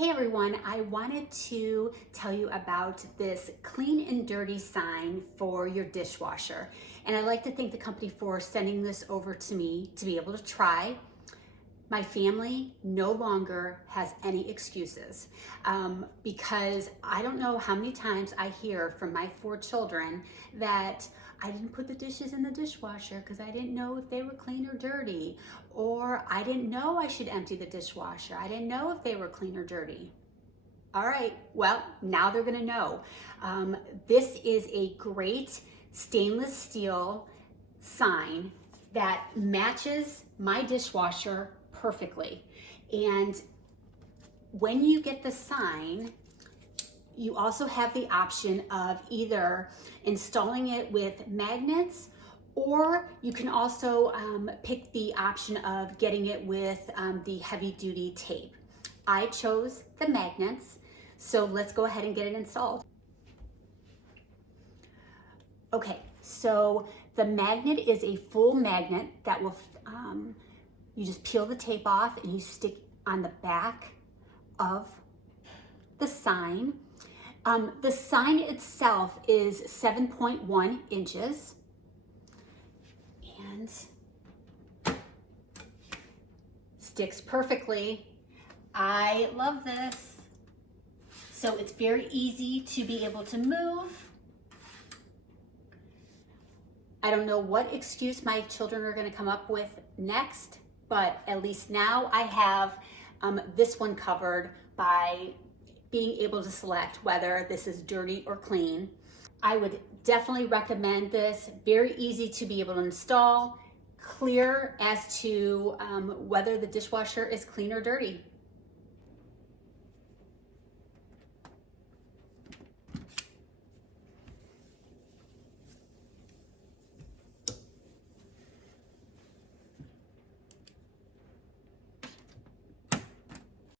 Hey everyone, I wanted to tell you about this clean and dirty sign for your dishwasher. And I'd like to thank the company for sending this over to me to be able to try. My family no longer has any excuses because I don't know how many times I hear from my 4 children that I didn't put the dishes in the dishwasher because I didn't know if they were clean or dirty, or I didn't know I should empty the dishwasher. I didn't know if they were clean or dirty. All right, well, now they're gonna know. This is a great stainless steel sign that matches my dishwasher perfectly. And when you get the sign, you also have the option of either installing it with magnets, or you can also pick the option of getting it with the heavy duty tape. I chose the magnets, so let's go ahead and get it installed. Okay, so the magnet is a full magnet that will, you just peel the tape off and you stick on the back of the sign. The sign itself is 7.1 inches and sticks perfectly. I love this. So it's very easy to be able to move. I don't know what excuse my children are going to come up with next, but at least now I have this one covered by being able to select whether this is dirty or clean. I would definitely recommend this. Very easy to be able to install, clear as to whether the dishwasher is clean or dirty.